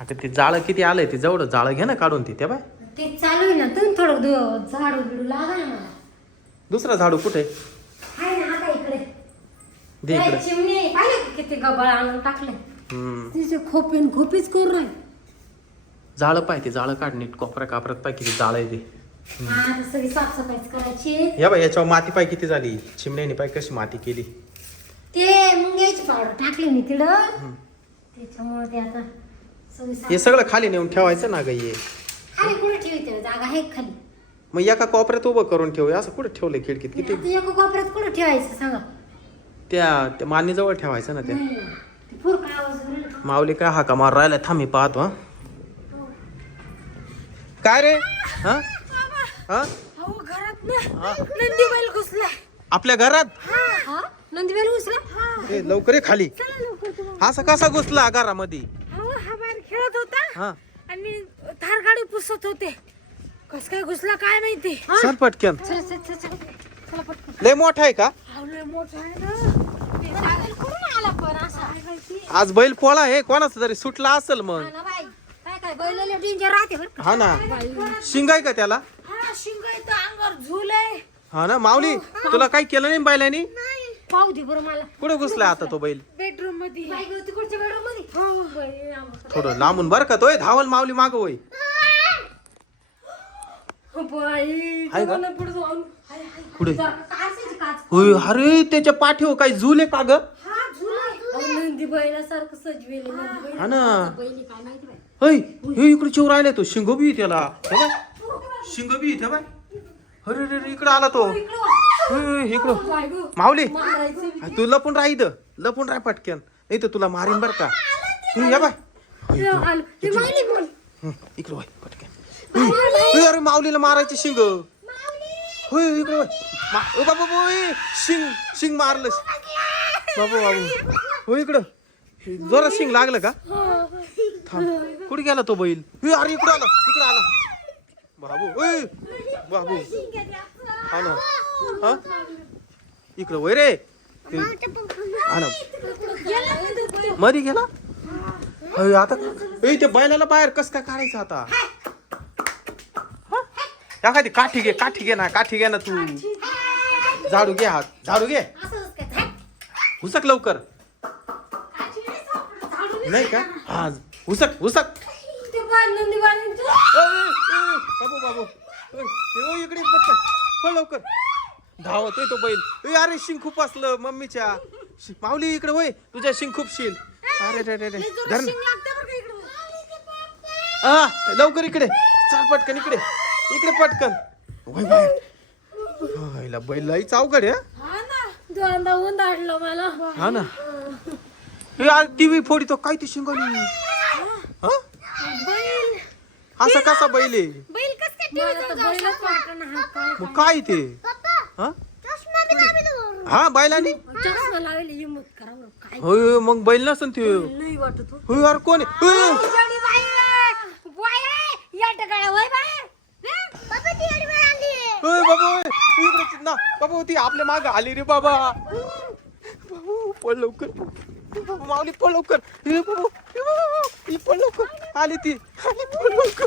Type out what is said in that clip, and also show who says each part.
Speaker 1: आता ते जाळं किती आलंय ते जवळ जाळं घे ना काढून ते त्या बाय.
Speaker 2: ते चालू आहे ना तुम्ही थोडं दु- झाडू बिडू लागा ना मला.
Speaker 1: दुसरा झाडू कुठे?
Speaker 2: आहे ना आता इकडे.
Speaker 1: दे इकडे.
Speaker 2: काय चिमणी आहे. पाहिलं का किती गबाळ आणून टाकले
Speaker 1: हम्म.
Speaker 2: तिचे खोपेन खोपीच करू राहील.
Speaker 1: जाळं पाय ते जाळं काढ नीट कोपऱ्या कापऱ्यात पाय किती जाळं आहे ते.
Speaker 2: आता सगळी साफसफाईच करायची
Speaker 1: या बाय याच्यावर माती पाय किती झाली? चिमण्याने पाय कशी माती केली?
Speaker 2: ते मुंग्याची पावडर टाकली मी तिकडं. त्याच्यामुळे ते आता
Speaker 1: हे सगळं खाली नेऊन ठेवायचं ना ग हे.
Speaker 2: खाली कुठे ठेवी त्याला जागा आहे का खाली?
Speaker 1: मग एका कोपऱ्यात उभं करून ठेव असं कुठे ठेवलंय खिडकीत? किती?
Speaker 2: आता एका कोपऱ्यात कुठे ठेवायचं? सांगा.
Speaker 1: त्या त्या मानीजवळ ठेवायचं ना त्या.
Speaker 2: फुरका आवाज.
Speaker 1: माऊली काय हाका मार राहिला? थांब मी पाहतो हा. काय रे? हा? हा?
Speaker 2: अहो घरात ना
Speaker 1: हा?
Speaker 2: नंदी बैल घुसलाय
Speaker 1: आपल्या घरात?
Speaker 2: हा. नंदी बैल घुसला?
Speaker 1: ए, लवकर ये खाली.
Speaker 2: चला लवकर तुम्हाला.
Speaker 1: असं कसा घुसला घरामध्ये
Speaker 2: अहो हा बाहेर खेळत होता
Speaker 1: हा.
Speaker 2: आणि थार गाडी पुसत होते. कस काय घुसला काय माहिती?
Speaker 1: चल पटकन.
Speaker 2: चल चल चल चल. चला पटकन.
Speaker 1: लय मोठा आहे का?
Speaker 2: अहो, लय मोठा आहे ना. ते सागर कुठून आला पण असा? काय माहिती?
Speaker 1: आज बैल पोळा आहे कोणाचा तरी सुटला असेल मग.
Speaker 2: हा ना बाई. काय काय बैलाला डेंजर राहते बरं का?
Speaker 1: हा ना. शिंग आहे का त्याला?
Speaker 2: हा शिंग इथं अंगावर झुल आहे.
Speaker 1: हा ना माऊली तुला काही केलं नाही बैलानी?
Speaker 2: पाहू दे बरं मला.
Speaker 1: कुठे घुसला आता तो बैल?
Speaker 2: बेडरूममध्ये. बाई गं, तिकडच्या बेडरूममध्ये. हो बाई, आम्हाला-
Speaker 1: थोडं लांबून बरं का तोय? धावल माऊली माग होय.
Speaker 2: बाई
Speaker 1: आहे का?
Speaker 2: तुम्हाला पुढे जाऊन. हाय, हाय.
Speaker 1: कुठे?
Speaker 2: जा, काचेची काच?
Speaker 1: होय अरे त्याच्या पाठीवर काही झुले का ग?
Speaker 2: हा झुल नंदी बैलासारखं सजवेल नंदी बैल
Speaker 1: हा ना.
Speaker 2: बैली काय माहिती बाई.
Speaker 1: होय हे इकडे चिव राहिले तो. शिंग बी आहे त्याला. हे बाय शिंग बी आहे, हे बाय अरे रे रे इकडे आला तो.
Speaker 2: इकडं.
Speaker 1: होय, माऊली तू लपून राही इथं. लपून राह पटकन. नाही तर तुला मारीन बर का. या बाय इकडं वय अरे माऊलीला मारायचे शिंग. होय इकडे वय मा- ओ बाबा बोय शिंग शिंग मारलं बाबू. बाबू हो इकडं. जोरात शिंग लागलं का? थांब. कुठे गेला तो बैल? अरे इकडं आला. इकडं आला. बाबू ओय बाबू. हा ना हा? इकडं वय रे. हा ना मधी गेला? अय, आता ए ते बैलाला बाहेर कस काय काढायचं आता? हा? एखादी काठी घे काठी घे ना काठी घे ना तू. झाडू घे हात. झाडू घे.
Speaker 2: काय.
Speaker 1: हुसक लवकर नाही का? हा हुसक हुसक बाबू बाबू. इकडे पटकन. पळ लवकर. धावत तो बैल. अरे शिंग खूप असलं मम्मीच्या. माऊली इकडे होय. तुझ्या शिंग खूप शिल. अरे रे रे धर. हा लवकर इकडे. चाल पटकन इकडे. इकडे पटकन. बैल लईच अवघड आहे हा.
Speaker 2: ना.
Speaker 1: टीव्ही फोडी तो. काय ती शिंगोली? हा? असा कसा बैल आहे?
Speaker 2: बैल कस काय मला तर बैलच वाटत ना हा काय
Speaker 1: मग काय ते? हा? हा बैलानी?
Speaker 2: चष्मा लावले. काय
Speaker 1: होय होय, मग बैल नसन ते.
Speaker 2: नाही वाटत हो.
Speaker 1: होय अरे कोण आहे? होय.
Speaker 2: उजाडी बाई आहे. बाई आहे. या टकाळा वय बाई.
Speaker 1: होय बाबा होय. इकडे ना बाबा ती आपल्या माग आली रे बाबा. बाबू पळ लवकर. माऊली पळ लवकर. हे बाबा पळ लवकर. आली ती. आली पळ लवकर.